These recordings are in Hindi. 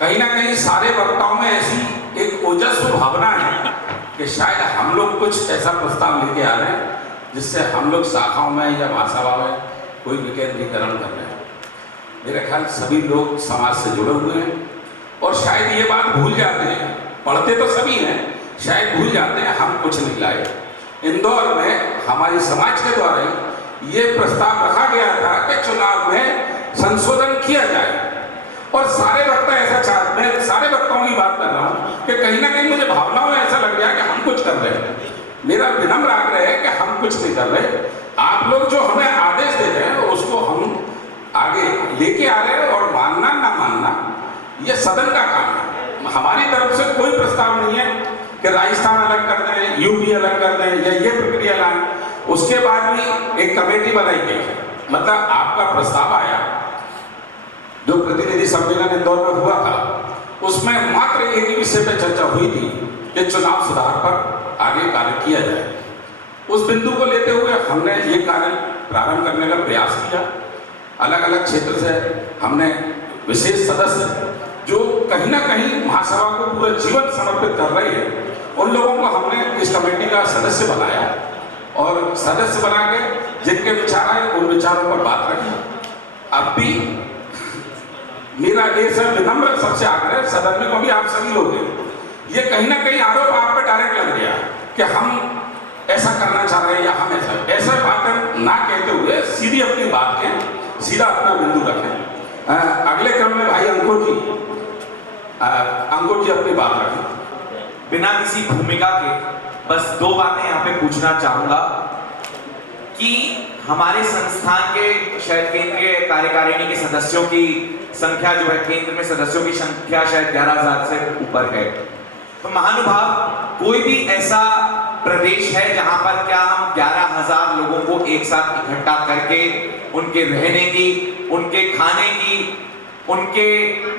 कहीं ना कहीं सारे वक्ताओं में ऐसी एक ओजस्वी भावना है कि शायद हम लोग कुछ ऐसा प्रस्ताव लेके आ रहे हैं जिससे हम लोग शाखाओं में या महासभा में कोई विकेंद्रीकरण कर रहे हैं। मेरे ख्याल सभी लोग समाज से जुड़े हुए हैं और शायद ये बात भूल जाते हैं, पढ़ते तो सभी हैं, शायद भूल जाते हैं हम कुछ नहीं लाए। इंदौर में हमारी समाज के द्वारा ये प्रस्ताव रखा गया था कि चुनाव में संशोधन किया जाए और सारे वक्ता ऐसा चाहते, मैं सारे वक्ताओं की बात कर रहा हूँ कि कहीं ना कहीं मुझे भावनाओं में ऐसा लग गया कि हम कुछ कर रहे हैं। मेरा विनम्र आग्रह है कि हम कुछ नहीं कर रहे, आप लोग जो हमें आदेश दे रहे हैं उसको हम आगे लेके आ रहे हैं और मानना ना मानना ये सदन का काम है। हमारी तरफ से कोई प्रस्ताव नहीं है कि राजस्थान अलग कर दें, यूपी अलग कर दें या ये प्रक्रिया लाएं। उसके बाद भी एक कमेटी बनाई गई है, मतलब आपका प्रस्ताव आया, जो प्रतिनिधि सम्मेलन इंदौर में हुआ था उसमें मात्र एक ही विषय पर चर्चा हुई थी कि चुनाव सुधार पर आगे कार्य किया जाए। उस बिंदु को लेते हुए हमने ये कार्य प्रारंभ करने का प्रयास किया। अलग अलग क्षेत्र से हमने विशेष सदस्य जो कहीं ना कहीं महासभा को पूरा जीवन समर्पित कर रहे हैं, उन लोगों को हमने इस कमेटी का सदस्य बनाया और सदस्य बना के जिनके विचार आए उन विचारों पर बात रखी। अब भी मेरा ये सब विनम्र सबसे आग्रह सदन में, क्योंकि आप सभी लोग हैं, ये कहीं ना कहीं आरोप आप पे डायरेक्ट लग गया कि हम ऐसा करना चाह रहे हैं या हम ऐसा बातें ना कहते हुए सीधी अपनी बात के सीधा अपना बिंदु रखें। अगले क्रम में भाई अंकुर जी अपनी बात रखें। बिना किसी भूमिका के बस दो बातें यहाँ पे पूछना चाहूंगा कि हमारे संस्थान के शायद केंद्रीय कार्यकारिणी के सदस्यों की संख्या जो है, केंद्र में सदस्यों की संख्या शायद 11,000 से ऊपर है। तो महानुभाव, कोई भी ऐसा प्रदेश है जहां पर क्या हम 11,000 लोगों को एक साथ इकट्ठा करके उनके रहने की, उनके खाने की, उनके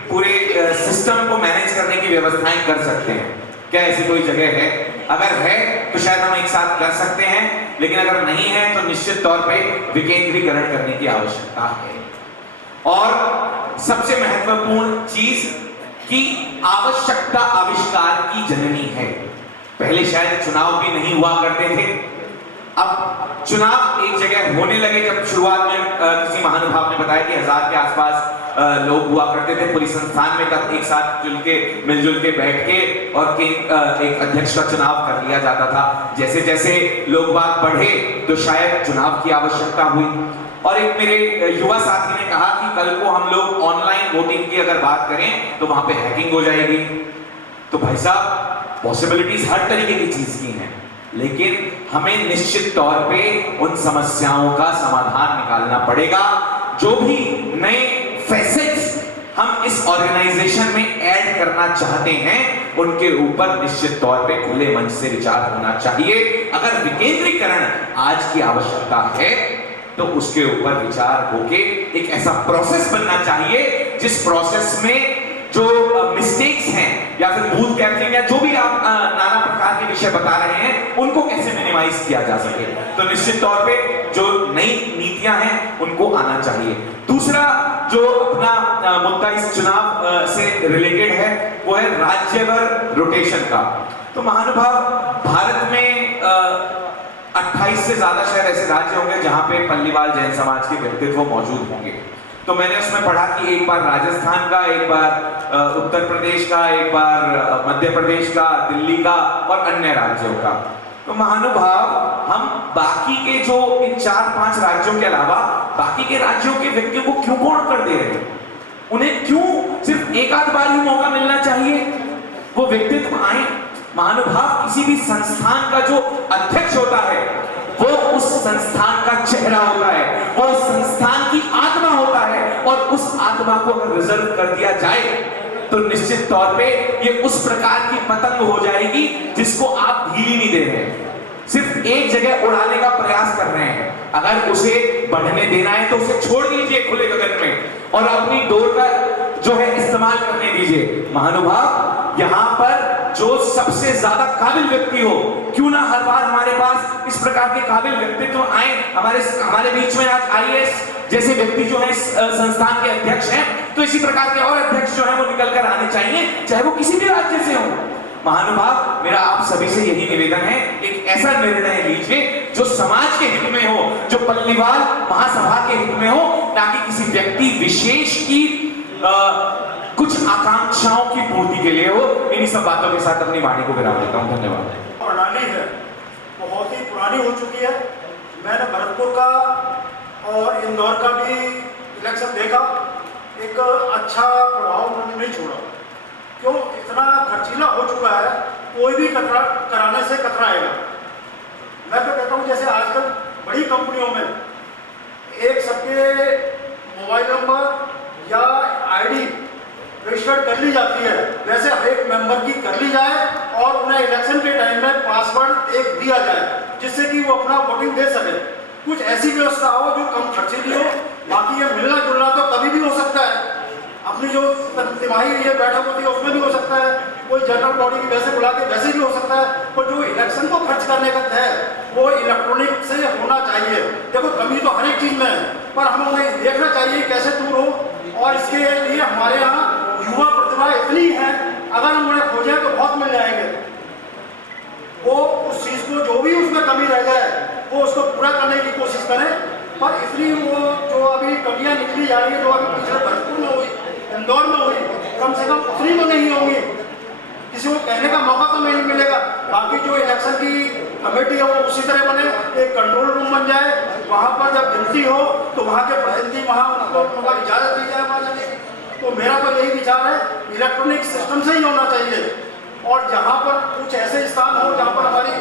पूरे सिस्टम को मैनेज करने की व्यवस्थाएं कर सकते हैं? क्या ऐसी कोई जगह है? अगर है तो शायद हम एक साथ कर सकते हैं, लेकिन अगर नहीं है तो निश्चित तौर पे विकेंद्रीकरण करने की आवश्यकता है। और सबसे महत्वपूर्ण चीज कि आवश्यकता आविष्कार की जननी है। पहले शायद चुनाव भी नहीं हुआ करते थे, अब चुनाव एक जगह होने लगे। जब शुरुआत में किसी महानुभाव ने बताया कि 1000 के आसपास लोग हुआ करते थे पूरी संस्थान में, तब एक साथ मिलजुल के बैठ के और एक अध्यक्ष का चुनाव कर लिया जाता था। जैसे जैसे लोग बात बढ़े तो शायद चुनाव की आवश्यकता हुई। और एक मेरे युवा साथी ने कहा कि कल को हम लोग ऑनलाइन वोटिंग की अगर बात करें तो वहां पे हैकिंग हो जाएगी। तो भाई साहब, पॉसिबिलिटीज हर तरीके की चीज की हैं, लेकिन हमें निश्चित तौर पे उन समस्याओं का समाधान निकालना पड़ेगा। जो भी नए फैसेट्स हम इस ऑर्गेनाइजेशन में ऐड करना चाहते हैं, उनके ऊपर निश्चित तौर पे खुले मंच से विचार होना चाहिए। अगर विकेंद्रीकरण आज की आवश्यकता है तो उसके ऊपर विचार होके एक ऐसा प्रोसेस बनना चाहिए जिस प्रोसेस में जो मिस्टेक्स हैं या फिर बूथ कैप्चरिंग या जो भी आप नाना प्रकार के विषय बता रहे हैं, उनको कैसे मिनिमाइज किया जा सके। तो निश्चित तौर पे जो नई नीतियां हैं उनको आना चाहिए। दूसरा जो अपना मुद्दा इस चुनाव से रिलेटेड है वो है राज्यभर रोटेशन का। तो महानुभाव, भारत में 28 से ज्यादा शायद ऐसे राज्य होंगे जहां पे पल्लीवाल जैन समाज के व्यक्तित्व मौजूद होंगे। तो मैंने उसमें पढ़ा कि एक बार राजस्थान का, एक बार उत्तर प्रदेश का, एक बार मध्य प्रदेश का, दिल्ली का और अन्य राज्यों का। तो महानुभाव, हम बाकी के जो इन 4-5 राज्यों के अलावा बाकी के राज्यों के व्यक्तियों को क्यों गौण कर दे रहे हैं? उन्हें क्यों सिर्फ एक आध बार ही मौका मिलना चाहिए, वो व्यक्तित्व आए? महानुभाव, किसी भी संस्थान का जो अध्यक्ष होता है वो उस संस्थान का चेहरा होता है, वो संस्थान की आत्मा होता है, और उस आत्मा को अगर रिजर्व कर दिया जाए तो निश्चित तौर पे ये उस प्रकार की पतंग हो जाएगी जिसको आप ढीली नहीं दे रहे हैं, सिर्फ एक जगह उड़ाने का प्रयास कर रहे हैं। अगर उसे बढ़ने देना है तो उसे छोड़ दीजिए खुले गगन में और अपनी डोर का जो है इस्तेमाल करने दीजिए। महानुभाव, यहाँ पर जो सबसे ज्यादा काबिल व्यक्ति हो, क्यों ना हर बार हमारे पास इस प्रकार के काबिल व्यक्तित्व आए। हमारे बीच में आज आईएएस जैसे व्यक्ति जो है इस संस्थान के अध्यक्ष हैं, तो इसी प्रकार के और अध्यक्ष जो है वो निकल कर आने चाहिए, चाहे वो किसी भी राज्य से हो। महानुभाव, मेरा आप सभी से यही निवेदन है, एक ऐसा निर्णय लीजिए जो समाज के हित में हो, जो पल्लीवाल महासभा के हित में हो, ना कि किसी व्यक्ति विशेष की कुछ आकांक्षाओं की पूर्ति के लिए हो। इन्हीं सब बातों के साथ अपनी वाणी को विराम देता हूं। धन्यवाद। प्रणाली है बहुत ही पुरानी हो चुकी है। मैंने भरतपुर का और इंदौर का भी इलेक्शन देखा, एक अच्छा प्रभाव उन्होंने नहीं छोड़ा। क्यों? इतना खर्चीला हो चुका है, कोई भी कराने से कतराएगा। मैं तो कहता हूँ जैसे आजकल बड़ी कंपनियों में एक सबके मोबाइल नंबर या आईडी रजिस्टर्ड कर ली जाती है, वैसे हर एक मेंबर की कर ली जाए और उन्हें इलेक्शन के टाइम में पासवर्ड एक दिया जाए, जिससे कि वो अपना वोटिंग दे सके। कुछ ऐसी व्यवस्था हो जो कम खर्चीली हो। बाकी ये मिलना जुलना तो कभी भी हो सकता है, अपनी जो तिमाही ये बैठक होती है उसमें भी हो सकता है, कोई जनरल बॉडी की वैसे बुला के वैसे भी हो सकता है। और जो इलेक्शन को खर्च करने का है वो इलेक्ट्रॉनिक से होना चाहिए। देखो कमी तो हर एक चीज में है, पर हमें उन्हें देखना चाहिए कैसे दूर हो। और इसके लिए हमारे यहाँ युवा प्रतिभा इतनी है, अगर हम उन्हें खोजें तो बहुत मिल जाएंगे। वो उस चीज को जो भी उसमें कमी रह जाए वो उसको पूरा करने की कोशिश करें। पर इतनी वो जो अभी कमियां निकली जा रही है, जो अभी पिछले भरतपुर में हुई, इंदौर में हुई, कम से कम उतनी तो नहीं होंगी। किसी को कहने का मौका तो नहीं मिलेगा। बाकी जो इलेक्शन की कमेटी है वो उसी तरह बने, एक कंट्रोल रूम बन जाए, वहाँ पर जब गिनती हो तो वहाँ के प्रतिनिधि वहाँ उनको इजाजत दी जाए वहाँ जाने की। तो मेरा तो यही विचार है, इलेक्ट्रॉनिक सिस्टम से ही होना चाहिए। और जहाँ पर कुछ ऐसे स्थान हो जहाँ पर हमारी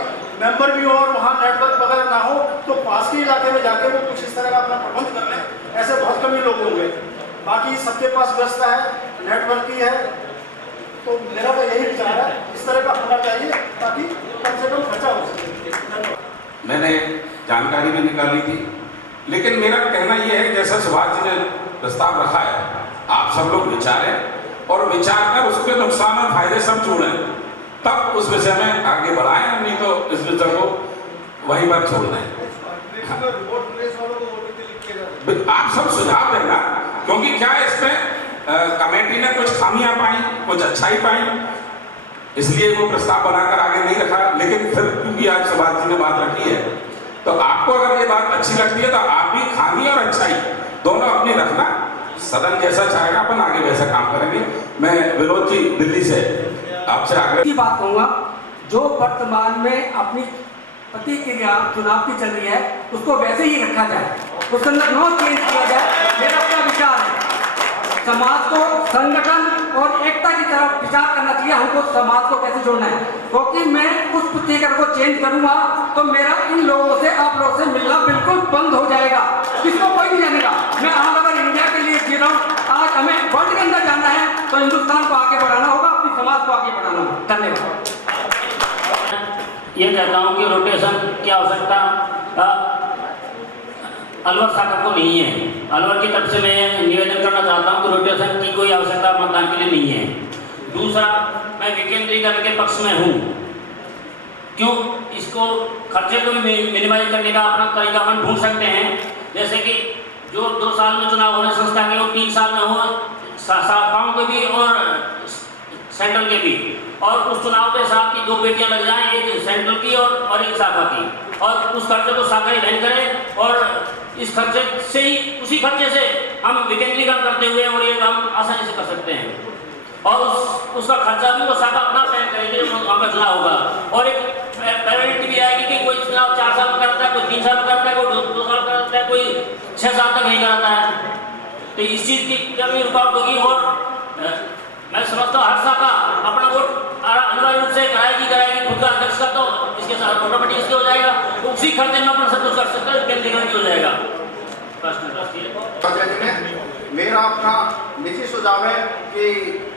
मेंबर भी हो और वहाँ नेटवर्क वगैरह ना हो, तो पास के इलाके में जाके वो कुछ इस तरह का अपना प्रबंध कर लें। ऐसे बहुत कम ही लोग होंगे, बाकी सबके पास व्यवस्था है, नेटवर्क की है। तो मेरा तो यही विचार है, इस तरह का होना चाहिए ताकि कम से कम खर्चा हो सके। मैंने जानकारी भी निकाली थी, लेकिन मेरा कहना यह है जैसा सुभाष जी ने प्रस्ताव रखा है, आप सब लोग विचारें और विचार कर उसके नुकसान और फायदे सब जोड़ें, तब उस विषय में आगे बढ़ाएं, नहीं तो इस विषय को वहीं पर छोड़ दें। आप सब सुझाव देना, क्योंकि क्या इसमें कमेटी ने कुछ खामियां पाई, कुछ अच्छाई पाई, इसलिए वो प्रस्ताव बनाकर आगे नहीं रखा। लेकिन फिर क्योंकि आज सुभाष जी ने बात रखी है, तो आपको अगर ये बात अच्छी लगती है तो आप भी खामी और अच्छाई दोनों अपनी रखना। सदन जैसा चाहेगा अपन आगे वैसा काम करेंगे। मैं विनोद जी दिल्ली से आपसे आग्रह की बात कहूँगा, जो वर्तमान में अपनी प्रतिक्रिया चुनाव की चल रही है उसको वैसे ही रखा जाए, उसके अंदर नो चेंज किया जाए। मेरा अपना विचार है, समाज को संगठन और एकता की तरफ विचार करना चाहिए, हमको समाज को कैसे जोड़ना है। क्योंकि मैं उस प्रतिक्रिया को चेंज करूंगा तो मेरा इन लोगों से आप लोगों से मिलना बिल्कुल बंद हो जाएगा, इसको कोई नहीं जानेगा। मैं आज अगर इंडिया के लिए जी रहा हूँ, आज हमें वर्ल्ड के अंदर जाना है तो हिंदुस्तान को आगे बढ़ाना होगा, अपनी समाज को आगे बढ़ाना होगा। धन्यवाद। ये कहता हूँ कि रोटेशन की आवश्यकता अलवर शाखा को नहीं है। अलवर की तरफ से मैं निवेदन करना चाहता हूँ कि रोटेशन की कोई आवश्यकता मतदान के लिए नहीं है। दूसरा, मैं विकेंद्रीकरण के पक्ष में हूँ। क्यों? इसको खर्चे को भी मिनिमाइज करने का अपना तरीका अपन ढूंढ सकते हैं। जैसे कि जो 2 साल में चुनाव होने संस्था के, वो 3 साल में हो, शाखाओं के भी और सेंट्रल के भी, और उस चुनाव के साथ की 2 बेटियां लग जाएं, एक सेंट्रल की और एक शाखा की, और उस खर्चे को शाखा ही वहन करें और इस खर्चे से ही, उसी खर्चे से हम विकेंद्रीकरण करते हुए और ये काम आसानी से कर सकते हैं। और उसका खर्चा भी वो शाखा अपना तय करेगी जब वहाँ का चुनाव होगा। और एक पैरिटी भी आएगी कि कोई चुनाव 4 साल में करता है, कोई 3 साल में करता है, कोई 2 साल में करता है, कोई 6 साल तक नहीं कराता है। तो इस चीज़ की कभी रुकावट होगी। और मैं समझता हूँ हर शाखा अपना वोट अनिवार्य रूप से कराएगी खुद का अध्यक्ष का, तो इसके साथ ऑटोमेटिक इसके हो जाएगा, तो उसी खर्चे में अपना सब कुछ कर सकते हैं, केंद्रीकरण हो जाएगा। मेरा अपना निजी सुझाव है कि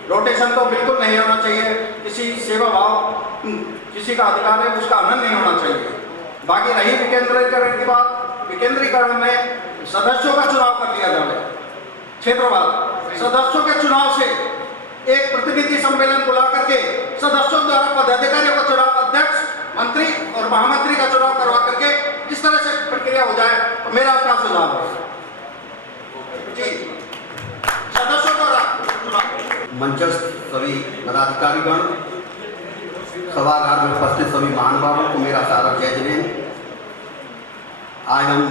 रोटेशन तो बिल्कुल नहीं होना चाहिए। किसी सेवा भाव, किसी का अधिकार है उसका हनन नहीं होना चाहिए। बाकी रही विकेंद्रीकरण की बात, विकेंद्रीकरण में सदस्यों का चुनाव कर लिया जाए, क्षेत्रवाद। सदस्यों के चुनाव से एक प्रतिनिधि सम्मेलन बुला करके सदस्यों द्वारा पदाधिकारियों का चुनाव, अध्यक्ष, मंत्री और महामंत्री का चुनाव करवा करके इस तरह से प्रक्रिया हो जाए तो मेरा अपना सुझाव है जी। सदस्यों द्वारा मंचस्थ सभी पदाधिकारीगण, सभागार में उपस्थित सभी महानुभावों को मेरा सारा जय जय। आज हम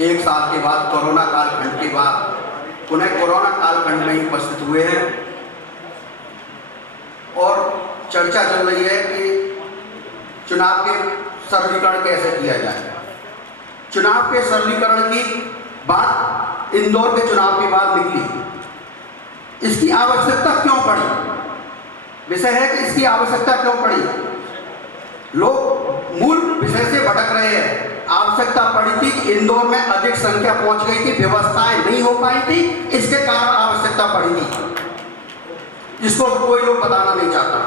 एक साल के बाद, कोरोना कालखंड के बाद पुनः कोरोना कालखंड में ही उपस्थित हुए हैं और चर्चा चल रही है कि चुनाव के सरलीकरण कैसे किया जाए। चुनाव के सरलीकरण की बात इंदौर के चुनाव के बाद निकली। इसकी आवश्यकता क्यों पड़ी? विषय है कि इसकी आवश्यकता क्यों पड़ी। लोग मूल विषय से भटक रहे हैं। आवश्यकता पड़ी थी कि इंदौर में अधिक संख्या पहुंच गई थी, व्यवस्थाएं नहीं हो पाई थी, इसके कारण आवश्यकता पड़ी थी, जिसको कोई लोग बताना नहीं चाहता।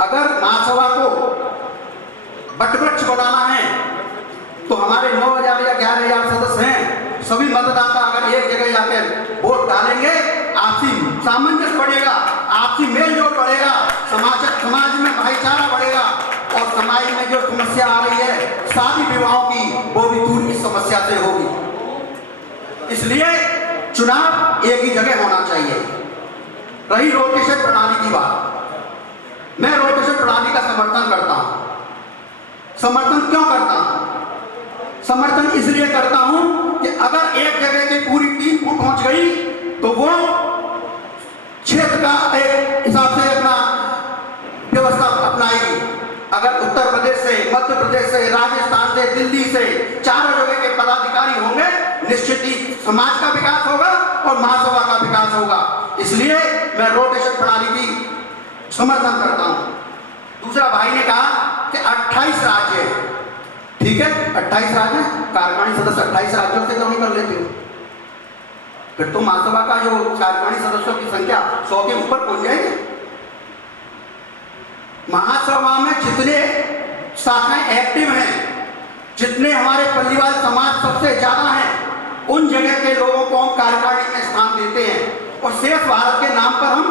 अगर महासभा को बटवृक्ष बनाना है तो हमारे 9,000 या 11,000 सदस्य हैं। सभी मतदाता अगर एक जगह जाकर वोट डालेंगे, आपसी सामंजस्य बढ़ेगा, आपसी मेलजोल बढ़ेगा, समाज में भाईचारा बढ़ेगा और समाज में जो समस्या आ रही है शादी विवाहों की, वो भी दूर इस समस्या से होगी। इसलिए चुनाव एक ही जगह होना चाहिए। रही रोटेशन प्रणाली की बात, मैं रोटेशन प्रणाली का समर्थन करता हूं। समर्थन क्यों करता हूं? समर्थन इसलिए करता हूं कि अगर एक जगह की पूरी टीम पहुंच गई तो वो क्षेत्र का एक हिसाब से अपना व्यवस्था अपनाएगी। अगर उत्तर प्रदेश से, मध्य प्रदेश से, राजस्थान से, दिल्ली से चारों जगह के पदाधिकारी होंगे, निश्चित ही समाज का विकास होगा और महासभा का विकास होगा। इसलिए मैं रोटेशन प्रणाली की समर्थन करता हूं। दूसरा, भाई ने कहा कि 28 राज्य है, ठीक है, 28 राज्य, कार्यकारिणी सदस्य 28 राज्यों से क्यों नहीं कर लेते हो? फिर तो महासभा का जो कार्यकारिणी सदस्यों की संख्या 100 के ऊपर पहुंच जाएगी। महासभा में जितने शाखाएं एक्टिव हैं, जितने हमारे पल्लीवाल समाज सबसे ज्यादा हैं, उन जगह के लोगों को हम कार्यकारिणी में स्थान देते हैं और शेष भारत के नाम पर हम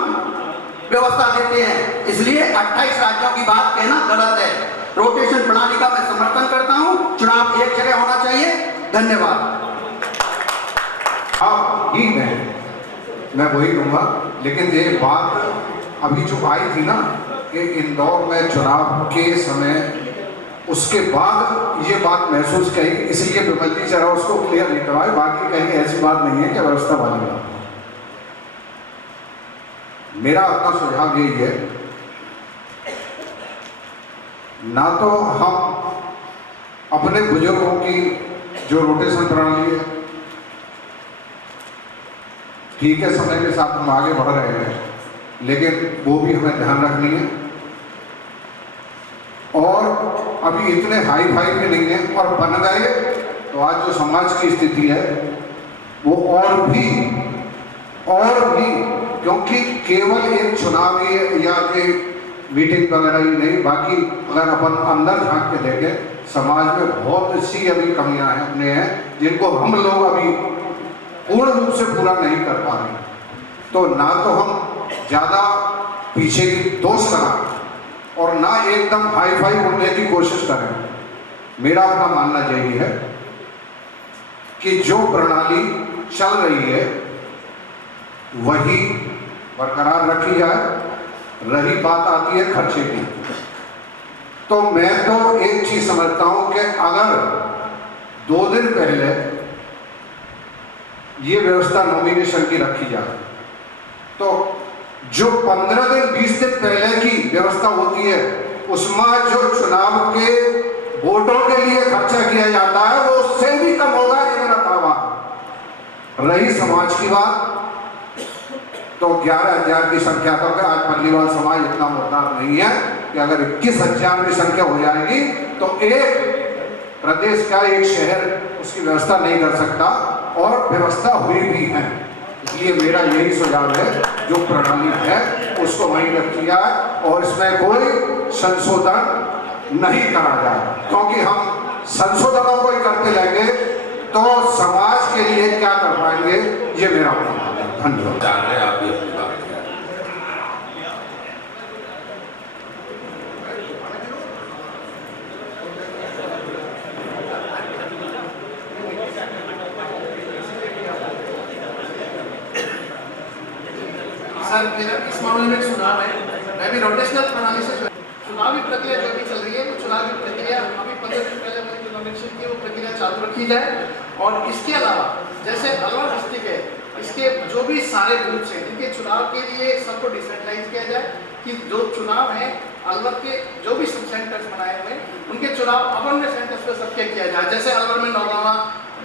व्यवस्था देते हैं। इसलिए 28 राज्यों की बात कहना गलत है। रोटेशन प्रणाली का मैं समर्थन करता हूं। चुनाव एक जगह होना चाहिए। धन्यवाद। हाँ, ही मैं वही कहूँगा, लेकिन ये बात अभी जो आई थी ना कि इंदौर में चुनाव के समय, उसके बाद ये बात महसूस कही, इसलिए विमल जी जरा उसको क्लियर नहीं करवाए। बाकी कहीं ऐसी बात नहीं है कि व्यवस्था वाली बात। मेरा अपना सुझाव यही है, ना तो हम अपने बुजुर्गों की जो रोटेशन प्रणाली है, ठीक है, समय के साथ हम आगे बढ़ रहे हैं, लेकिन वो भी हमें ध्यान रखनी है। और अभी इतने हाई फाई भी नहीं है, और बन गए तो आज जो समाज की स्थिति है वो और भी, क्योंकि केवल एक चुनावी या एक मीटिंग वगैरह ही नहीं, बाकी अगर अपन अंदर झांक के देखें, समाज में बहुत सी अभी कमियां हैं जिनको हम लोग अभी पूर्ण रूप से पूरा नहीं कर पा रहे। तो ना तो हम ज़्यादा पीछे की दोष कराएं और ना एकदम हाई फाई होने की कोशिश करें। मेरा अपना मानना यही है कि जो प्रणाली चल रही है वही बरकरार रखी जाए। रही बात आती है खर्चे की, तो मैं तो एक चीज समझता हूं कि अगर 2 दिन पहले ये व्यवस्था नॉमिनेशन की रखी जाए, तो जो 15 दिन 20 दिन पहले की व्यवस्था होती है उसमें जो चुनाव के वोटों के लिए खर्चा किया जाता है वो उससे भी कम होगा, ये मेरा दावा। रही समाज की बात, तो 11,000 की संख्या तो आज पल्लीवाल समाज इतना मुर्दार नहीं है कि अगर 21,000 की संख्या हो जाएगी तो एक प्रदेश का एक शहर उसकी व्यवस्था नहीं कर सकता, और व्यवस्था हुई भी है। इसलिए मेरा यही सुझाव है, जो प्रणाली है उसको वहीं रखी जाए और इसमें कोई संशोधन नहीं करा जाए, क्योंकि हम संशोधनों को ही करते रहेंगे तो समाज के लिए क्या कर पाएंगे, ये मेरा मानना है। धन्यवाद। आप भी अपनी बात करें। सर, मेरा इस मामले में सुनाव है। मैं भी रोटेशनल प्रणाली से चुनावी प्रक्रिया जो भी चल रही है, वो चुनावी प्रक्रिया अभी 15 दिन पहले मैंने जो नॉमिनेशन की वो प्रक्रिया चालू रखी जाए। और इसके अलावा जैसे अलवर डिस्ट्रिक्ट है, इसके जो भी सारे बूथ्स हैं, इनके चुनाव के लिए सबको डिसेंट्रलाइज किया जाए कि जो चुनाव है अलवर के जो भी सब सेंटर्स बनाए हुए हैं उनके चुनाव अवन सेंटर्स पर सबके किया जाए। जैसे अलवर में नौगावा,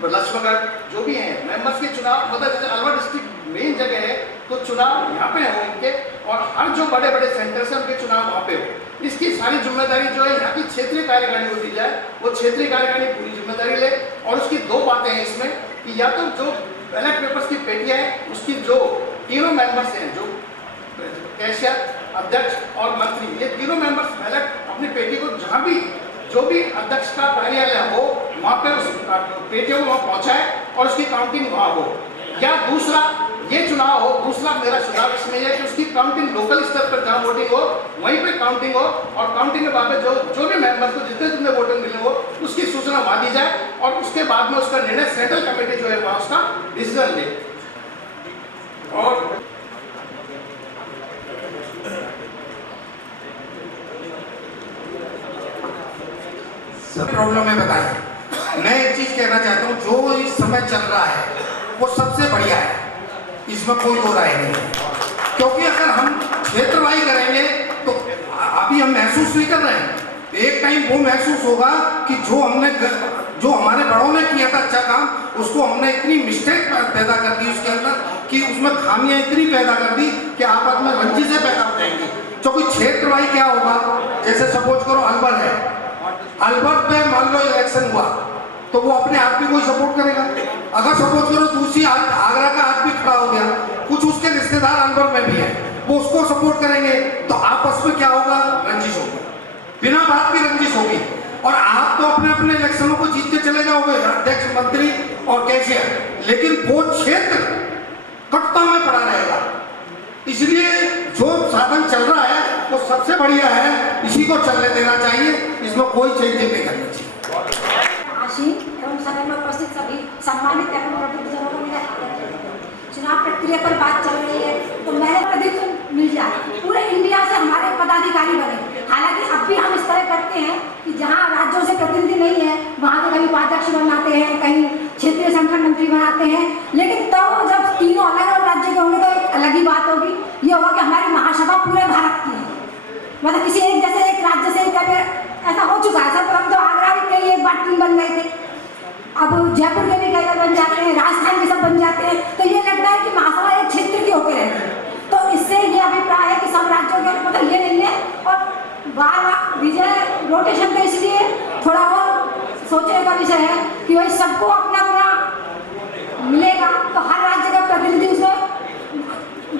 लक्ष्मणगढ़ जो भी हैं मेंबर्स के चुनाव, मतलब जैसे अलवर डिस्ट्रिक्ट मेन जगह है तो चुनाव यहाँ पे हो इनके, और हर जो बड़े बड़े सेंटर्स हैं उनके चुनाव वहाँ पे हो। इसकी सारी जिम्मेदारी जो है यहाँ की क्षेत्रीय कार्यकारिणी को दी जाए, वो क्षेत्रीय कार्यकारिणी पूरी जिम्मेदारी ले। और उसकी दो बातें हैं इसमें कि या तो जो बैलेट पेपर्स की पेटियाँ हैं उसकी जो तीनों मेंबर्स हैं, जो कैशियर, अध्यक्ष और मंत्री, ये तीनों मेंबर्स बैलेट अपनी पेटी को जहाँ भी जो भी अध्यक्ष का कार्यालय हो वहाँ पे उस पेटियों को वहाँ पहुँचाए और उसकी काउंटिंग वहाँ हो। या दूसरा ये चुनाव हो, दूसरा मेरा सुझाव इसमें है कि उसकी काउंटिंग लोकल स्तर पर जहाँ वोटिंग हो वहीं पे काउंटिंग हो, और काउंटिंग के बाद में जो भी मेंबर्स को जितने वोटिंग मिले हो उसकी सूचना वहाँ दी जाए, और उसके बाद में उसका निर्णय सेंट्रल कमेटी जो है वहाँ उसका डिसीजन ले। और सब प्रॉब्लम है बताइए। मैं एक चीज कहना चाहता हूँ, जो इस समय चल रहा है वो सबसे बढ़िया है, इसमें कोई दो राय नहीं है। क्योंकि अगर हम क्षेत्रवाही करेंगे तो अभी हम महसूस नहीं कर रहे हैं, एक टाइम वो महसूस होगा कि जो हमारे बड़ों ने किया था अच्छा काम, उसको हमने इतनी मिस्टेक पैदा कर दी उसके अंदर कि उसमें खामियां इतनी पैदा कर दी कि आपस में रंजिशें पैदा हो जाएंगी। क्योंकि क्षेत्रवाही क्या होगा, जैसे सपोज करो अलवर है, अलवर पे मान लो इलेक्शन हुआ तो वो अपने आप भी कोई सपोर्ट करेगा। अगर सपोज करो दूसरी आगरा का आदमी खड़ा हो गया, कुछ उसके रिश्तेदार अलवर में भी है, वो उसको सपोर्ट करेंगे, तो आपस में क्या होगा, रंजिश होगी, बिना बात की रंजिश होगी। और आप तो अपने अपने इलेक्शनों को जीतते चले जाओगे, अध्यक्ष, मंत्री और कैशियर, लेकिन वो क्षेत्र कटता में पड़ा रहेगा। इसलिए जो साधन चल रहा है वो सबसे बढ़िया है, इसी को चलने देना चाहिए, इसमें कोई चेंजिंग नहीं करनी चाहिए। एवं सदन में उपस्थित सभी सम्मानित एवं प्रतिनिधिजनों को मेरा चुनाव प्रक्रिया पर बात चल रही है, तो मैंने प्रतिनिधित्व मिल जाए पूरे इंडिया से हमारे पदाधिकारी बने। हालांकि अब भी हम इस तरह करते हैं कि जहां राज्यों से प्रतिनिधि नहीं है वहां के कहीं उपाध्यक्ष बनाते हैं, कहीं क्षेत्रीय संगठन मंत्री बनाते हैं, लेकिन तब जब तीनों अलग अलग राज्य के होंगे तो एक अलग ही बात होगी। ये होगा कि हमारी महासभा पूरे भारत की है, मतलब किसी एक जैसे एक राज्य से ऐसा हो चुका है सर। परंतु आगरा भी कई एक बार टीम बन गए थे, अब जयपुर के भी कई बन जाते हैं, राजस्थान के सब बन जाते हैं, तो ये लगता है कि महासभा एक क्षेत्र की होकर रहेगी। तो इससे ये अभिप्राय है कि सब राज्यों के मतलब ये नहीं है, और बार विजय रोटेशन तो इसलिए थोड़ा और सोचने का विषय है कि भाई सबको अपना अपना मिलेगा, तो हर राज्य का प्रतिनिधि उसमें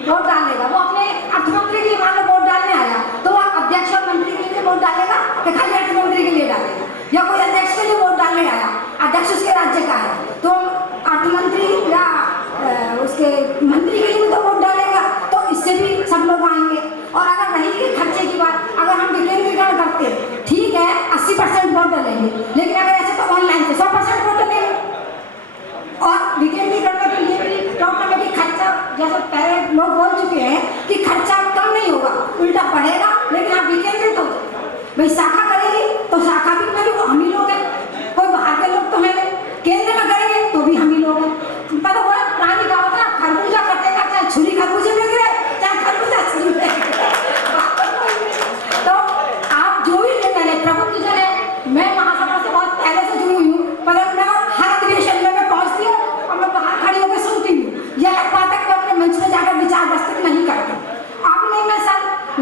वोट डालेगा। वो अपने अर्थमंत्री के लिए मान लो वोट डालने आया तो वो अध्यक्ष और मंत्री के लिए वोट डालेगा कि खाली अर्थमंत्री के लिए डालेगा, या कोई अध्यक्ष के लिए वोट डालने आया, अध्यक्ष उसके राज्य का है तो अर्थमंत्री या उसके मंत्री के लिए तो वोट डालेगा। तो इससे भी सब लोग आएंगे। और अगर रही खर्चे की बात, अगर हम विकेंद्रीकरण करते ठीक है 80% वोट डालेंगे, लेकिन अगर ऐसे तो ऑनलाइन से 100% वोट डालेंगे। और विकेंद्रीकरण के लिए भी डॉक्टर में खर्चा, जैसे पहले लोग बोल चुके हैं कि खर्चा कम नहीं होगा, उल्टा बढ़ेगा, लेकिन आप विकेंद्रित हो भाई शाखा करेंगे तो शाखा भी में भी हम ही लोग हैं, कोई बाहर के लोग तो हैं नहीं, केंद्र में करेंगे तो भी हम ही लोग हैं। पता वो पुरानी कहावत है, खरबूजा कटेगा चाहे छुरी खरबूजे में गिरे, चाहे खरबूजा छुरी में गिरे। तो आप जो भी निर्णय लें, प्रभुत्व जो है, मैं महासभा से बहुत पहले से जुड़ी हुई हूँ, पर मैं हर अधिवेशन में पहुँचती हूँ और मैं बाहर खड़ी होकर सुनती हूँ। यह एक बात है कि अपने मंच में जाकर विचार प्रस्तुत नहीं करती। आपने मैं सन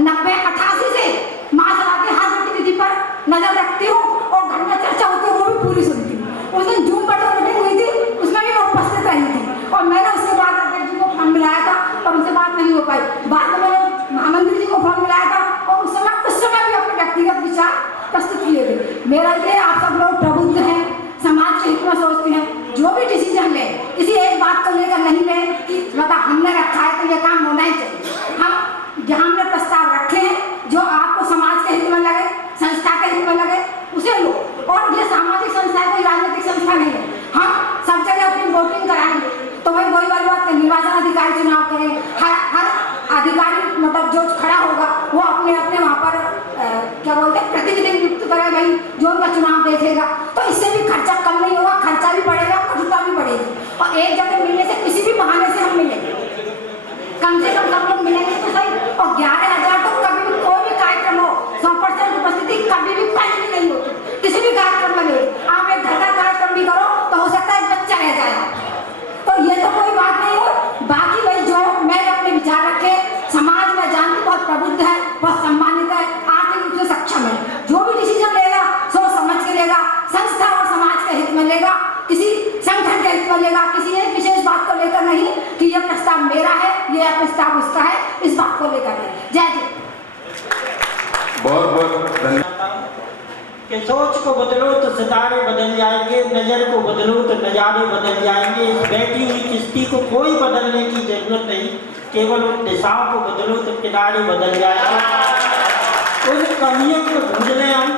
88 से महासभा के हर गतिविधि पर नजर रखती हूँ और घर में चर्चा होती है वो भी पूरी सुनती हूँ। उस दिन जूम पर जो मीटिंग हुई थी उसमें भी मैं उपस्थित रही थी, और मैंने उसके बाद अध्यक्ष जी को फोन मिलाया था और उनसे बात नहीं हो पाई। बाद में मैंने महामंत्री जी को फोन मिलाया था और उस समय भी अपने व्यक्तिगत विचार प्रस्तुत किए थे। मेरा ये आप सब लोग प्रबुद्ध हैं, समाज के हित में सोचते हैं, जो भी डिसीजन लें किसी एक बात को लेकर नहीं लें कि मतलब हमने रखा है तो ये काम होना ही चाहिए। हम जहाँ हमने प्रस्ताव रखे हैं जो आपको समाज के हित में लगे, संस्था के हित में लगे, उसे लो। और ये सामाजिक संस्था है, कोई राजनीतिक संस्था नहीं है। हम सब जगह अपनी वोटिंग कराएंगे तो वही वाली बात, निर्वाचन अधिकारी चुनाव करें, हर अधिकारी वहाँ पर क्या बोलते हैं प्रतिनिधि नियुक्त करे भाई जो उनका चुनाव देखेगा, तो इससे भी खर्चा कम नहीं होगा, खर्चा भी बढ़ेगा, कटुता भी बढ़ेगी। और एक जगह मिलने से किसी भी बहाने से हम मिलेंगे, कम से कम सब लोग मिलेंगे तो सही। और 11,000 तो कभी भी कोई भी कार्यक्रम हो 100% उपस्थिति कभी भी कहीं भी नहीं होती, किसी भी कार्यक्रम में नहीं। आप एक घर का कार्यक्रम भी करो तो हो सकता है बच्चा रह जाएगा, तो ये तो कोई बात नहीं हो। बाकी भाई जो मैंने अपने विचार रखे, समाज में जानती बहुत प्रबुद्ध है, बहुत सम्मानित है, आर्थिक रूप से सक्षम है, जो भी डिसीजन लेगा सोच समझ के लेगा, संस्था और समाज के हित में लेगा, किसी संगठन के हित में लेगा, किसी एक विशेष बात को लेकर नहीं कि यह प्रस्ताव मेरा है, यह प्रस्ताव उसका है, इस बात को लेकर नहीं। जय जय। बहुत बहुत धन्यवाद। कि सोच को बदलो तो सितारे बदल जाएंगे, नजर को बदलो तो नजारे बदल जाएंगे। इस बैठी हुई किश्ती को कोई बदलने की जरूरत नहीं, केवल उन दिशाओं को बदलो तो किनारे बदल जाएंगे। उन कमियों को ढूंढ लें हम,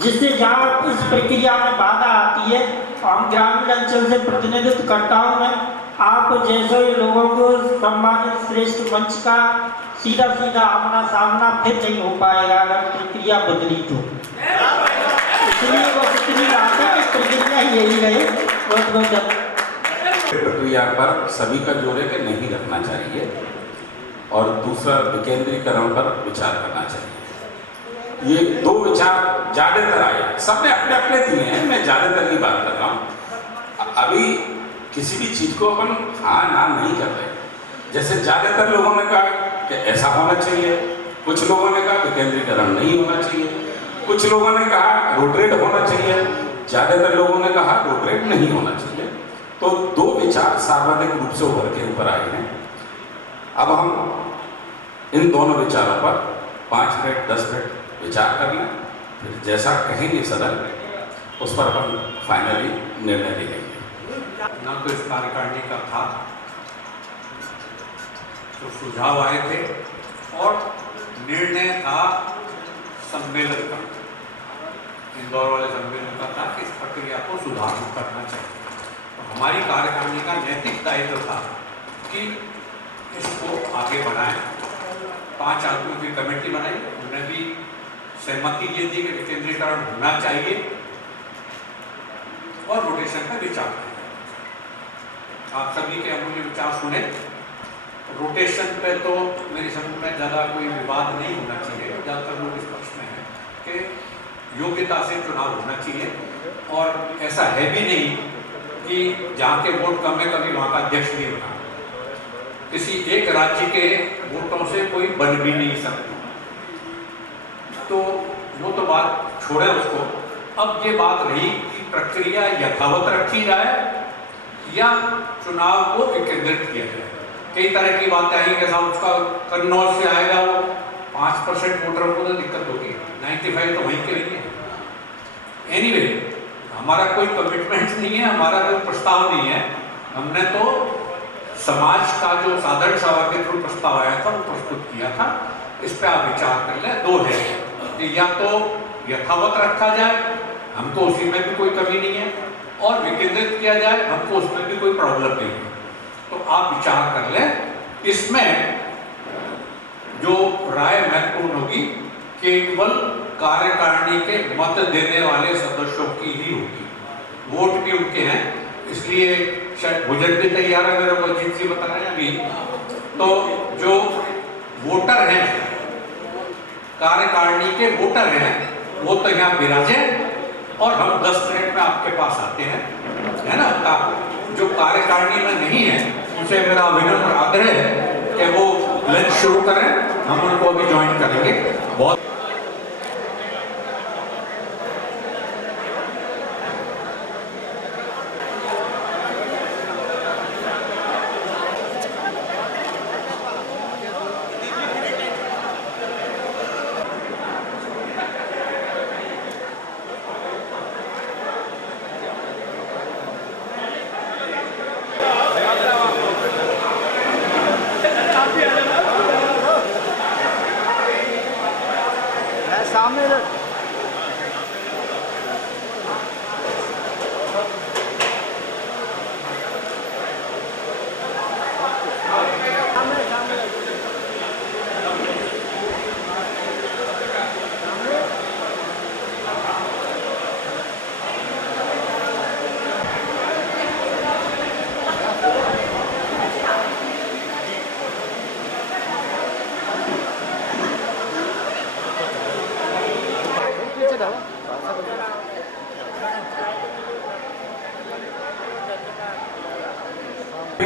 जिससे जहाँ इस प्रक्रिया में बाधा आती है। हम ग्रामीण अंचल से प्रतिनिधित्व करता हूँ मैं, आप जैसे लोगों को सम्मानित श्रेष्ठ मंच का सीधा सीधा आमना सामना फिर नहीं हो पाएगा अगर प्रक्रिया बदली तो, इसलिए वो कितनी बात है कि प्रक्रिया यही रहे। बहुत बहुत प्रक्रिया पर सभी का जोर है कि नहीं रखना चाहिए, और दूसरा विकेंद्रीकरण पर विचार करना चाहिए। ये दो विचार ज्यादातर आए, सबने अपने अपने दिए हैं, मैं ज्यादातर की बात कर रहा हूँ। अभी किसी भी चीज को अपन हाँ ना नहीं कर रहे। जैसे ज्यादातर लोगों ने कहा कि ऐसा होना चाहिए, कुछ लोगों ने कहा विकेंद्रीकरण नहीं होना चाहिए, कुछ लोगों ने कहा रोटरेट होना चाहिए, ज्यादातर लोगों ने कहा रोटरेट नहीं होना चाहिए। तो दो विचार सर्वाधिक रूप से उभर के ऊपर आए हैं। अब हम इन दोनों विचारों पर 5 मिनट 10 मिनट विचार कर लें, फिर जैसा कहेंगे सदन उस पर अपन फाइनली निर्णय ले लेंगे। ना तो इस कार्यकारिणी का था, तो सुझाव आए थे और निर्णय था सम्मेलन का, इंदौर वाले सम्मेलन का था कि इस प्रक्रिया को सुधार करना चाहिए। तो हमारी कार्यकारिणी का नैतिक दायित्व था कि इसको आगे बढ़ाएं। 5 आदमियों की कमेटी बनाई, उन्होंने भी सहमति ये दी कि विकेंद्रीकरण होना चाहिए और रोटेशन का विचार किया। आप सभी के अमूल्य विचार सुने। रोटेशन पे तो मेरी समझ में ज़्यादा कोई विवाद नहीं होना चाहिए, ज़्यादातर लोग इस पक्ष में हैं कि योग्यता से चुनाव होना चाहिए, और ऐसा है भी नहीं कि जहाँ के वोट कम है कभी वहाँ का अध्यक्ष नहीं बना। किसी एक राज्य के वोटों से कोई बन भी नहीं सकता, तो वो तो बात छोड़े उसको। अब ये बात रही कि प्रक्रिया यथावत रखी जाए या चुनाव को विकेंद्रित किया जाए। कई तरह की बातें आई कि साहब उसका कन्नौज से आएगा, वो 5% वोटरों को तो दिक्कत होगी, 95 तो वहीं के नहीं है। एनीवे, हमारा कोई कमिटमेंट नहीं है, हमारा कोई प्रस्ताव नहीं है। हमने तो समाज का जो साधारण सभा के थ्रू प्रस्ताव आया था वो प्रस्तुत किया था। इस पर आप विचार कर लें। 2 है कि या तो यथावत रखा जाए, हमको उसी में भी कोई कमी नहीं है, और विकेंद्रित किया जाए, हमको उसमें भी कोई प्रॉब्लम नहीं है। तो आप विचार कर लें। इसमें जो राय महत्वपूर्ण होगी केवल कार्यकारिणी के मत देने वाले सदस्यों की ही होगी। वोट भी उनके हैं, इसलिए शायद भोजन भी तैयार है, मेरे को अजीत जी बता रहे हैं अभी। तो जो वोटर हैं, कार्यकारिणी के वोटर हैं, वो तो यहाँ विराजे, और हम 10 मिनट में आपके पास आते हैं, है ना। जो कार्यकारिणी में नहीं है उनसे मेरा अभिनम्र आग्रह है कि वो लंच शुरू करें, हम उनको अभी ज्वाइन करेंगे। बहुत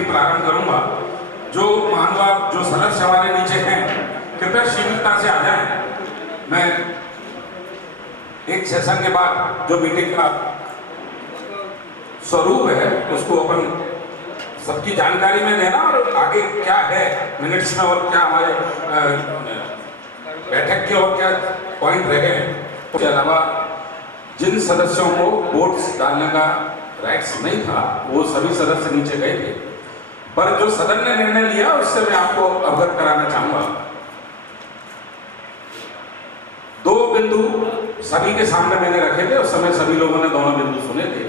प्रारंभ करूंगा। जो महानुभाव जो सदस्य हमारे नीचे हैं, कृपया शीघ्रता से आ जाएं। मैं एक सेशन के बाद जो मीटिंग का स्वरूप है उसको अपन सबकी जानकारी में देना और आगे क्या है मिनट्स में और क्या हमारे बैठक के और क्या पॉइंट रह गए हैं। उसके अलावा जिन सदस्यों को वोट्स डालने का राइट्स नहीं था वो सभी सदस्य नीचे गए थे, पर जो सदन ने निर्णय लिया उससे मैं आपको अवगत कराना चाहूंगा। दो बिंदु सभी के सामने मैंने रखे थे, उस समय सभी लोगों ने दोनों बिंदु सुने थे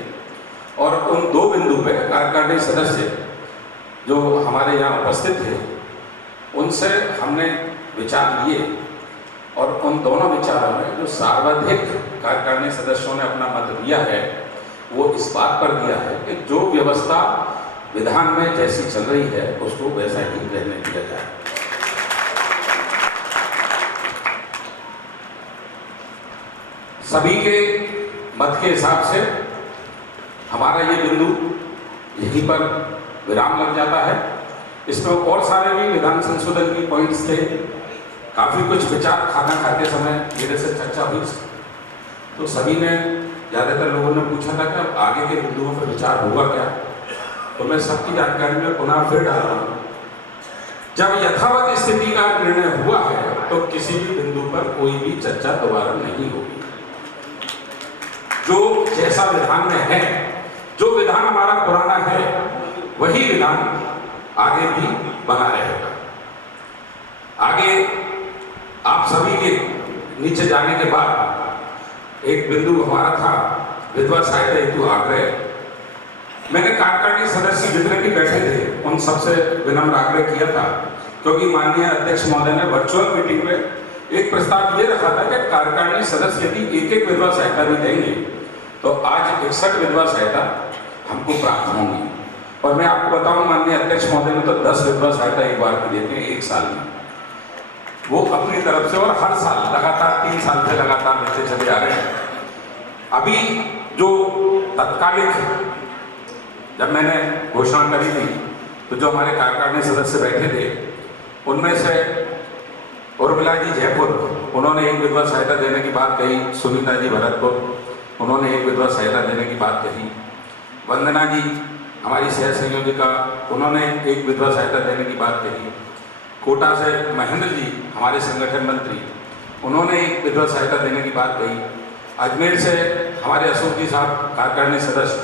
और उन दो बिंदु पे कार्यकारिणी सदस्य जो हमारे यहाँ उपस्थित थे उनसे हमने विचार लिए और उन दोनों विचारों में जो सर्वाधिक कार्यकारिणी सदस्यों ने अपना मत दिया है वो इस बात पर दिया है कि जो व्यवस्था विधान में जैसी चल रही है उसको वैसा ही रहने दिया जाए। सभी के मत के हिसाब से हमारा ये बिंदु यहीं पर विराम लग जाता है। इसमें और सारे भी विधान संशोधन की पॉइंट्स थे, काफी कुछ विचार खाना खाते समय मेरे से चर्चा हुई, तो सभी ने ज्यादातर लोगों ने पूछा था कि आगे के बिंदुओं पर विचार होगा क्या, तो मैं सबकी जानकारी में पुनः फिर डाल रहा हूँ। जब यथावत स्थिति का निर्णय हुआ है तो किसी भी बिंदु पर कोई भी चर्चा दोबारा नहीं होगी। जो जैसा विधान में है, जो विधान हमारा पुराना है वही विधान आगे भी बना रहेगा। आगे आप सभी के नीचे जाने के बाद एक बिंदु हमारा था विधवा सहायता हेतु आग्रह। मैंने कार्यकारिणी सदस्य जितने भी बैठे थे उन सबसे विनम्र आग्रह किया था, क्योंकि माननीय अध्यक्ष महोदय ने वर्चुअल मीटिंग में एक प्रस्ताव ये रखा था कि कार्यकारिणी सदस्य यदि एक एक विधवा सहायता भी देंगे तो आज 61 विधवा सहायता हमको प्राप्त होंगी। और मैं आपको बताऊं माननीय अध्यक्ष महोदय ने तो 10 विधवा सहायता एक बार में देते हैं एक साल में, वो अपनी तरफ से, और हर साल लगातार 3 साल से लगातार देते चले आ रहे हैं। अभी जो तत्कालिक जब मैंने घोषणा करी थी तो जो हमारे कार्यकारिणी सदस्य बैठे थे उनमें से उर्मिला जी जयपुर, उन्होंने एक विधवा सहायता देने की बात कही। सुनीता जी भरतपुर, उन्होंने एक विधवा सहायता देने की बात कही। वंदना जी हमारी सह संयोजिका, उन्होंने एक विधवा सहायता देने की बात कही। कोटा से महेंद्र जी हमारे संगठन मंत्री, उन्होंने एक विधवा सहायता देने की बात कही। अजमेर से हमारे अशोक जी साहब कार्यकारिणी सदस्य,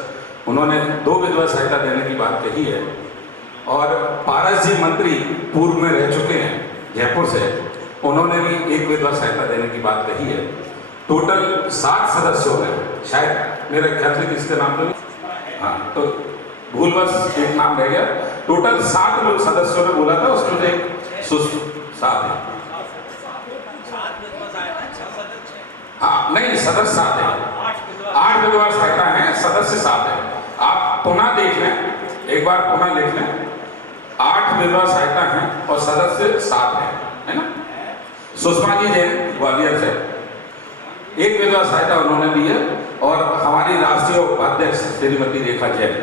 उन्होंने 2 विधवा सहायता देने की बात कही है। और पारस जी मंत्री पूर्व में रह चुके हैं जयपुर से, उन्होंने भी एक विधवा सहायता देने की बात कही है। टोटल 7 सदस्यों ने, शायद मेरे ख्याल से किसके नाम तो हाँ तो भूलवश एक नाम रह गया, टोटल 7 लोग सदस्यों ने बोला था, उसमें से एक 7 है। हाँ नहीं, सदस्य 7 है, 8 विधवा सहायता है, सदस्य 7 है। आप पुनः देख लें, एक बार पुनः लिख लें, 8 विधवा सहायता हैं और सदस्य 7 है ना। सुषमा जी जैन ग्वालियर से एक विधवा सहायता उन्होंने दी है, और हमारी राष्ट्रीय उपाध्यक्ष श्रीमती रेखा जैन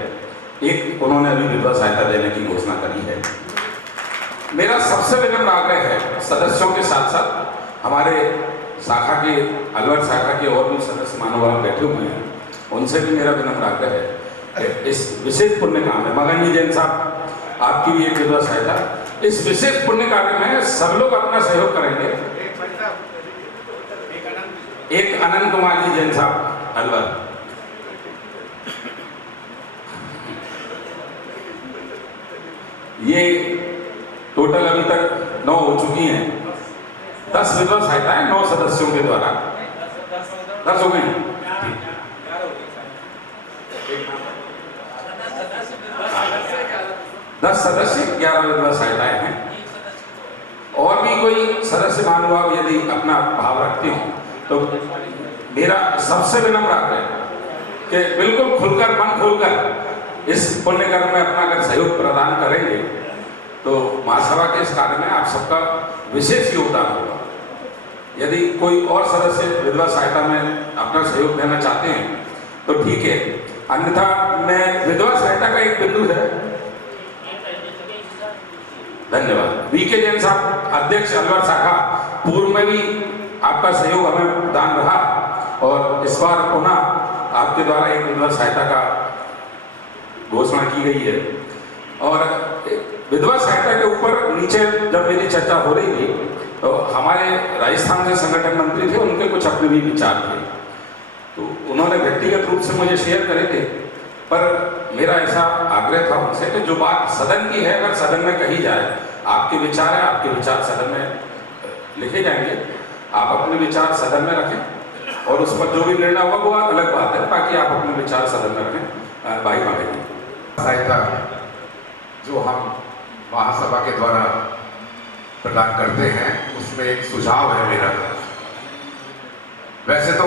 एक उन्होंने अभी विधवा सहायता देने की घोषणा करी है। मेरा सबसे विनम्र आग्रह है सदस्यों के साथ साथ हमारे शाखा के, अलवर शाखा के और भी सदस्य महानुभाव बैठे हुए हैं, उनसे भी मेरा विनम्र आग्रह है कि इस विशेष पुण्य काम में, मगन जी जैन साहब आपकी भी एक विधवा सहायता, इस विशेष पुण्य कार्य में सब लोग अपना सहयोग करेंगे। एक अनंत कुमार जी जैन साहब अलवर, ये टोटल अभी तक 9 हो चुकी हैं। 10 विधवा सहायताएं 9 सदस्यों के द्वारा 10 हो गए हैं। 10 सदस्य 11 विधवा सहायताएं हैं। और भी कोई सदस्य महानुभाव यदि अपना भाव रखते हो तो मेरा सबसे विनम्र आग्रह कि बिल्कुल खुलकर, मन खोलकर इस पुण्य कर्म में अपना अगर सहयोग प्रदान करेंगे तो महासभा के इस कार्य में आप सबका विशेष योगदान होगा। यदि कोई और सदस्य विधवा सहायता में अपना सहयोग देना चाहते हैं तो ठीक है, अन्यथा मैं विधवा सहायता का एक बिंदु है। धन्यवाद। वीके जैन साहब, अध्यक्ष अलवर शाखा, पूर्व में भी आपका सहयोग हमें प्रदान रहा और इस बार पुनः आपके द्वारा एक विधवा सहायता का घोषणा की गई है। और विधवा सहायता के ऊपर नीचे जब मेरी चर्चा हो रही थी तो हमारे राजस्थान से संगठन मंत्री थे, उनके कुछ अपने भी विचार थे, तो उन्होंने व्यक्तिगत रूप से मुझे शेयर करे थे। पर मेरा ऐसा आग्रह था उनसे कि जो बात सदन की है, अगर सदन में कही जाए, आपके विचार है, आपके विचार सदन में लिखे जाएंगे, आप अपने विचार सदन में रखें और उस पर जो भी निर्णय होगा वो अलग बात है, बाकी आप अपने विचार सदन में रखें। भाई मांगे सहायता जो हम महासभा के द्वारा प्रदान करते हैं उसमें एक सुझाव है मेरा। वैसे तो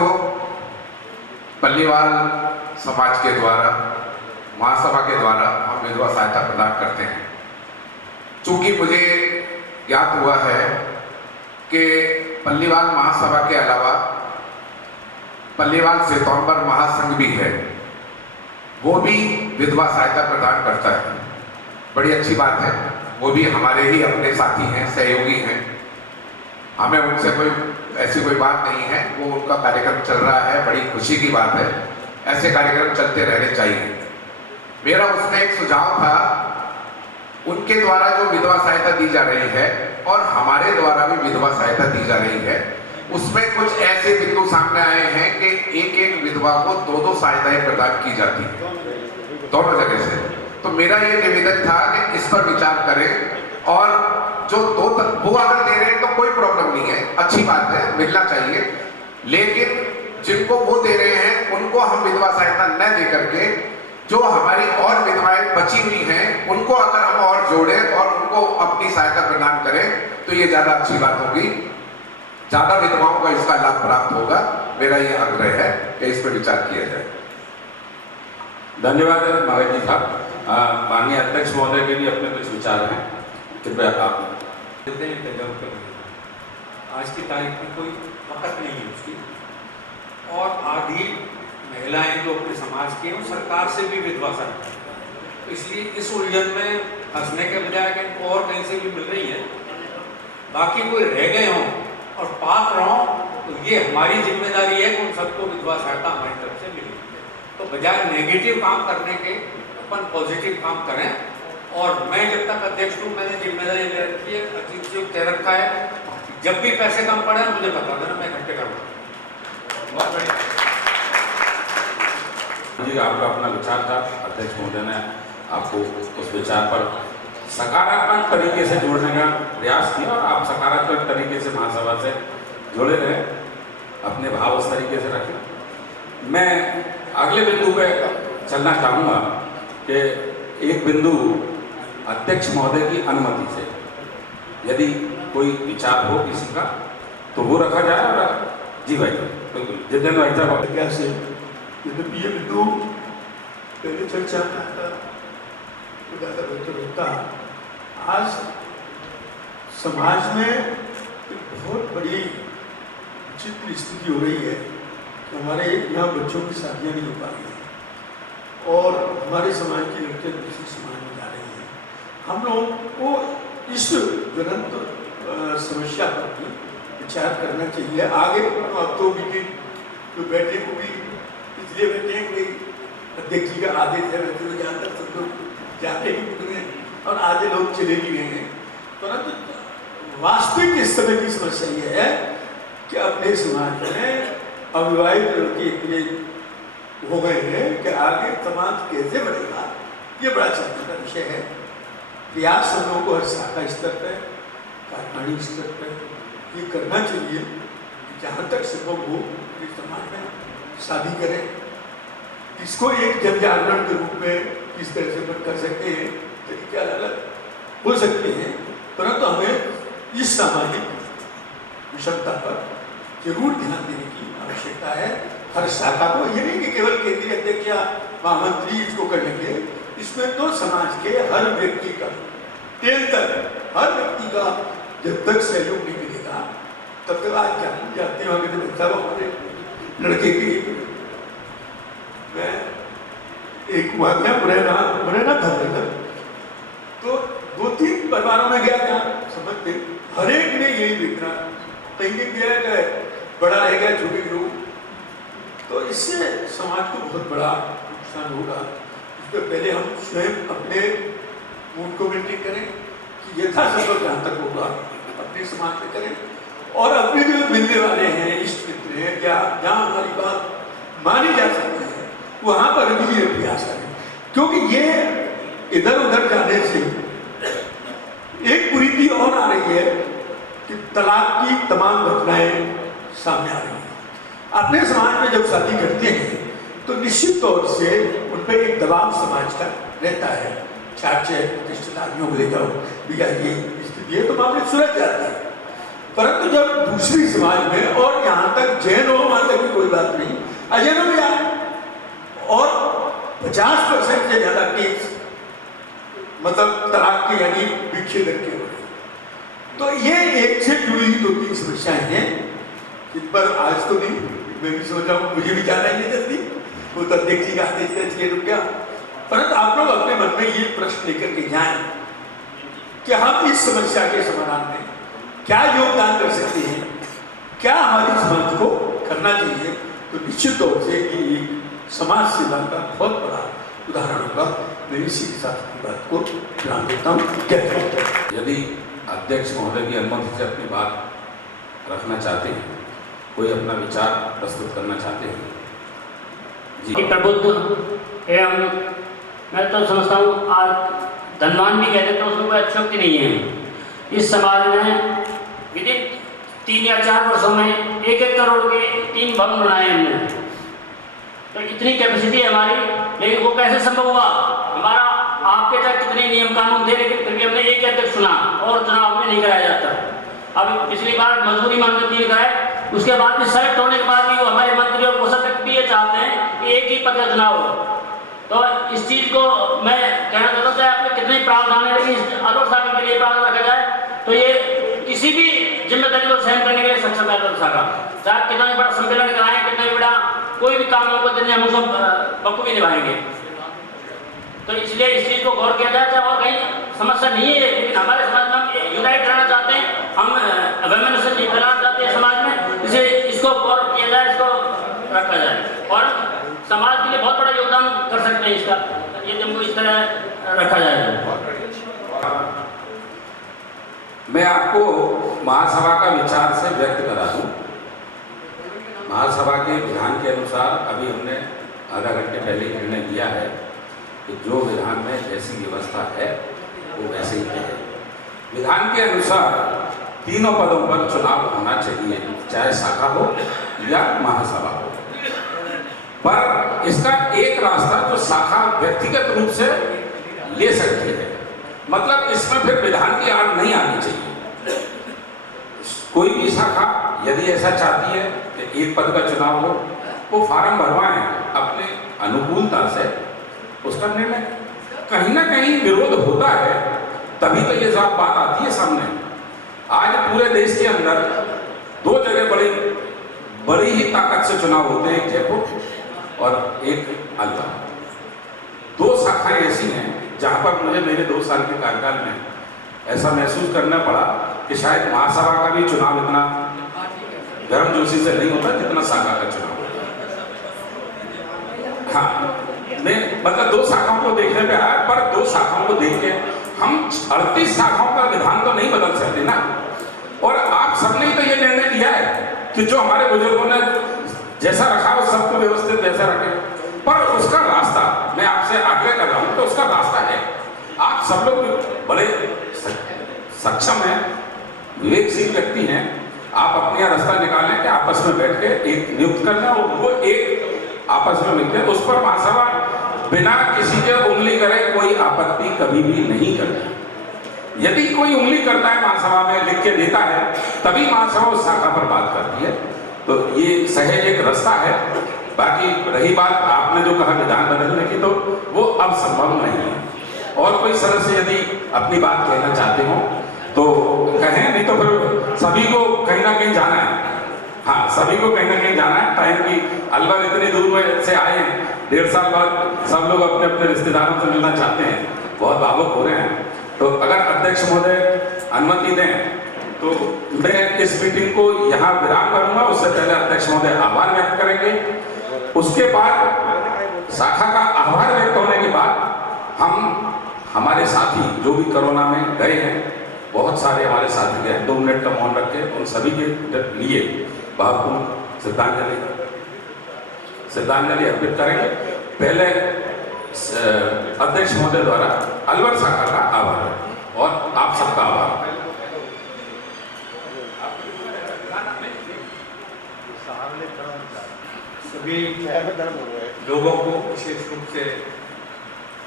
पल्लीवाल समाज के द्वारा, महासभा के द्वारा हम विधवा सहायता प्रदान करते हैं। चूंकि मुझे ज्ञात हुआ है कि पल्लीवाल महासभा के अलावा पल्लीवाल श्वेतांबर महासंघ भी है, वो भी विधवा सहायता प्रदान करता है। बड़ी अच्छी बात है, वो भी हमारे ही अपने साथी हैं, सहयोगी हैं। हमें उनसे कोई ऐसी कोई बात नहीं है, वो उनका कार्यक्रम चल रहा है, बड़ी खुशी की बात है। ऐसे कार्यक्रम चलते रहने चाहिए। मेरा उसमें एक सुझाव था, उनके द्वारा जो विधवा सहायता दी जा रही है और हमारे द्वारा भी विधवा सहायता दी जा रही है, उसमें कुछ ऐसे बिंदु सामने आए हैं कि एक एक विधवा को दो सहायताएं प्रदान की जाती है दोनों जगह से। तो मेरा ये निवेदन था कि इस पर विचार करें और जो वो अगर दे रहे हैं तो कोई प्रॉब्लम नहीं है, अच्छी बात है, मिलना चाहिए। लेकिन जिनको वो दे रहे हैं उनको हम विधवा सहायता न दे करके जो हमारी और विधवाएं बची हुई हैं उनको अगर हम और जोड़ें और उनको अपनी सहायता प्रदान करें तो ये ज्यादा अच्छी बात होगी, ज्यादा विधवाओं को इसका लाभ प्राप्त होगा। मेरा ये आग्रह है कि इस पर विचार किया जाए। धन्यवाद महाराज जी साहब। माननीय अध्यक्ष महोदय के भी अपने कुछ विचार हैं, कृपया आप। आज की तारीख में कोई वक़्त नहीं है उसकी, और आधी महिलाएं जो अपने समाज की हैं सरकार से भी विधवा सकती हैं, तो इसलिए इस उलझन में फंसने के बजाय कि इनको और कहीं से भी मिल रही है, बाकी कोई रह गए हों और पात्र हों, तो ये हमारी जिम्मेदारी है कि उन सबको विधवा सहायता हमारी तरफ से मिले। तो बजाय नेगेटिव काम करने के अपन पॉजिटिव काम करें। और मैं जब तक अध्यक्ष हूँ मैंने जिम्मेदारी ले रखी है, अजीब से तय रखा है, जब भी पैसे कम पड़े मुझे बता देना, मैं इकट्ठे करूँगा। बहुत बढ़िया जी, आपका अपना विचार था, अध्यक्ष महोदय ने आपको उस विचार पर सकारात्मक तरीके से जोड़ने का प्रयास किया और आप सकारात्मक तरीके से महासभा से जुड़े रहे, अपने भाव उस तरीके से रखें। मैं अगले बिंदु पे चलना चाहूँगा कि एक बिंदु अध्यक्ष महोदय की अनुमति से यदि कोई विचार हो किसी का तो वो रखा जाए। और जी भाई, बिल्कुल जितेंद्र भाई साहब कैसे यदि ये बिंदु पहले चर्चा में आता तो ज़्यादा बेहतर होता। आज समाज में एक बहुत बड़ी चित्र स्थिति हो रही है कि हमारे यहाँ बच्चों की शादियाँ नहीं हो पा रही हैं और हमारे समाज की लड़कियाँ दूसरे समाज में जा रही हैं। हम लोगों को इस ज्वलंत समस्या पर भी विचार करना चाहिए। आगे अब तो मीटिंग जो बैठे को भी इसलिए बैठे हैं, कोई अध्यक्ष जी का आदेश है, वैसे तो ज़्यादातर सब लोग जाते ही पूरे और आधे लोग चले भी गए हैं। परंतु वास्तविक इस समय की समस्या ये है कि अपने समाज में अविवाहित लड़के इतने हो गए हैं कि आगे समाज कैसे बढ़ेगा, ये बड़ा चिंता का विषय है। प्रयास हम लोगों को हर शाखा स्तर पर, कारखानी स्तर पर ये करना चाहिए कि जहाँ तक संभव हो समाज में शादी करें। इसको एक जन जागरण के रूप में किस तरह से बंद कर सकते हैं, तरीके अलग अलग हो सकते हैं, परंतु हमें इस सामाजिक विषमता पर जरूर ध्यान देने की आवश्यकता है। हर शाखा को, ये नहीं कि केवल केंद्रीय अध्यक्ष या महामंत्री इसको कर लेंगे, इसमें तो समाज के हर व्यक्ति का तेल तक हर व्यक्ति का जब तक सहयोग नहीं मिलेगा तब तक आज जाते हैं वहाँ के बच्चा हमारे लड़के के लिए मैं एक हुआ गया मुरैना था तो 2-3 परिवारों में गया था समझते हर एक ने यही देखना कहीं गया है बड़ा रह गया छोटे लोग तो इससे समाज को बहुत बड़ा नुकसान होगा। इससे पहले हम स्वयं अपने मूड को मेंटेन करें कि यथासंभव जहाँ तक होगा अपने समाज में करें और अपने जो मिलने वाले हैं इष्ट मित्र हैं या जहाँ हमारी बात मानी जा सकती है वहाँ पर भी ये प्रयास करें क्योंकि ये इधर उधर जाने से एक कुरीति और आ रही है कि तलाक की तमाम घटनाएं सामने आ रही हैं। अपने समाज में जब शादी करते हैं तो निश्चित तौर से उन पर एक दबाव समाज का रहता है चाचे रिश्तेदारियों को लेकर भैया ये स्थिति है तो मामले सुलझ जाते हैं परंतु जब दूसरी समाज में और यहाँ तक जैन हो वहाँ तक भी कोई बात नहीं अजैनों में जाए और 50% से ज्यादा केस मतलब तलाक के यानी विच्छेदन के हो रहे तो ये एक से जुड़ी 2-3 समस्याएं हैं इन पर आज तो नहीं मैं भी सोच रहा हूँ मुझे भी जाना ही नहीं जल्दी वो तो देखिएगा आते रुक गया परंतु आप लोग अपने मन में ये प्रश्न लेकर के जाएं कि हम इस समस्या के समाधान में क्या योगदान कर सकते हैं क्या हमारी समाज को करना चाहिए तो निश्चित तौर से ये एक समाज सेवा का बहुत बड़ा उदाहरण होगा। मैं इसी के साथ की बात को ध्यान देता हूँ। यदि अध्यक्ष महोदय की अनुमति से अपनी बात रखना चाहते हैं कोई अपना विचार प्रस्तुत करना चाहते हैं जी प्रबुद्ध एवं मैं तो समझता हूँ आज धनवान भी कहते तो उसमें कोई अतिशयोक्ति नहीं है। इस समाज में विदित 3 या 4 वर्षों में 1-1 करोड़ के 3 भवन बनाए हमने तो इतनी कैपेसिटी है हमारी लेकिन वो कैसे संभव हुआ हमारा आपके तक कितने नियम कानून थे लेकिन फिर भी हमने एक अध्यक्ष चुना और चुनाव में नहीं कराया जाता। अब पिछली बार मजबूरी मानकर 3 कराए उसके बाद भी सेलेक्ट होने के बाद भी वो हमारे मंत्री और कोषाध्यक्ष भी ये चाहते हैं कि एक ही पद का चुनाव हो तो इस चीज को मैं कहना चाहता हूँ चाहे आपने कितने प्रावधान है लेकिन अलवर सागर के लिए प्रावधान रखा जाए तो ये किसी भी जिम्मेदारी को सहन करने के लिए सक्षम है अलवर सागर चाहे कितना भी बड़ा सम्मेलन कराएं कितना भी बड़ा कोई भी काम हो दिन हम उसको बखूबी निभाएंगे तो इसलिए इस चीज को गौर किया जाए चाहे और कहीं समस्या नहीं है लेकिन हमारे समाज में हम यूनाइट रहना चाहते हैं हम अवेयरनेस फैलाना चाहते हैं समाज में इसे इसको गौर किया जाए इसको रखा जाए और समाज के लिए बहुत बड़ा योगदान कर सकते हैं इसका ये हमको इस तरह रखा जाए। मैं आपको महासभा का विचार से व्यक्त करा दूं। महासभा के विधान के अनुसार अभी हमने आधा घंटे पहले निर्णय लिया है कि जो विधान में जैसी व्यवस्था है वो वैसे ही है। विधान के अनुसार तीनों पदों पर चुनाव होना चाहिए चाहे शाखा हो या महासभा हो पर इसका एक रास्ता जो शाखा व्यक्तिगत रूप से ले सकती है मतलब इसमें फिर विधान की आड़ नहीं आनी चाहिए। कोई भी शाखा यदि ऐसा चाहती है कि एक पद का चुनाव हो वो फार्म भरवाएं अपने अनुकूलता से उसका निर्णय कहीं ना कहीं विरोध होता है तभी तो ये सब बात आती है सामने। आज पूरे देश के अंदर 2 जगह बड़ी ही ताकत से चुनाव होते हैं एक जयपुर और एक अलवर 2 शाखाएं ऐसी हैं जहां पर मुझे मेरे 2 साल के कार्यकाल में ऐसा महसूस करना पड़ा कि शायद महासभा का भी चुनाव इतना गर्मजोशी से नहीं होता जितना शाखा का चुनाव होता है। हाँ मैं मतलब 2 शाखाओं को देखने पे आया पर 2 शाखाओं को देख के हम 38 शाखाओं का विधान तो नहीं बदल सकते ना और आप सबने ही तो ये निर्णय लिया है कि जो हमारे बुजुर्गों ने जैसा रखा हो सबको व्यवस्थित वैसा रखे पर उसका रास्ता मैं आपसे आग्रह कर रहा हूं तो उसका रास्ता है। आप सब लोग बड़े सक्षम हैं विवेकशील व्यक्ति हैं आप अपने यहाँ रास्ता निकालें कि आपस में बैठ के एक नियुक्त करना और वो एक आपस में मिलकर उस पर महासभा बिना किसी के उंगली करे कोई आपत्ति कभी भी नहीं करती। यदि कोई उंगली करता है महासभा में लिख के देता है तभी महासभा उस शाखा पर बात करती है तो ये सहज एक रास्ता है। बाकी रही बात आपने जो कहा विधान बदलने की तो वो अब संभव नहीं है और कोई सदस्य यदि अपनी बात कहना चाहते हो तो कहें नहीं तो फिर सभी को कहीं ना कहीं जाना है। हाँ, सभी को कहीं ना कहीं जाना है। टाइम की अलवर इतनी दूर में से आए हैं, 1.5 साल बाद सब लोग अपने अपने रिश्तेदारों से मिलना चाहते हैं, बहुत भावुक हो रहे हैं। तो अगर अध्यक्ष महोदय अनुमति दें तो मैं इस मीटिंग को यहाँ विराम करूंगा। उससे पहले अध्यक्ष महोदय आभार व्यक्त करेंगे। उसके बाद शाखा का आभार व्यक्त होने के बाद हम हमारे साथी जो भी कोरोना में गए हैं, बहुत सारे हमारे साथी गए, 2 मिनट का मौन रख के उन सभी के लिए भावपूर्ण श्रद्धांजलि अर्पित करेंगे। पहले अध्यक्ष महोदय द्वारा अलवर शाखा का आभार और आप सबका आभार। सभी लोगों को विशेष रूप से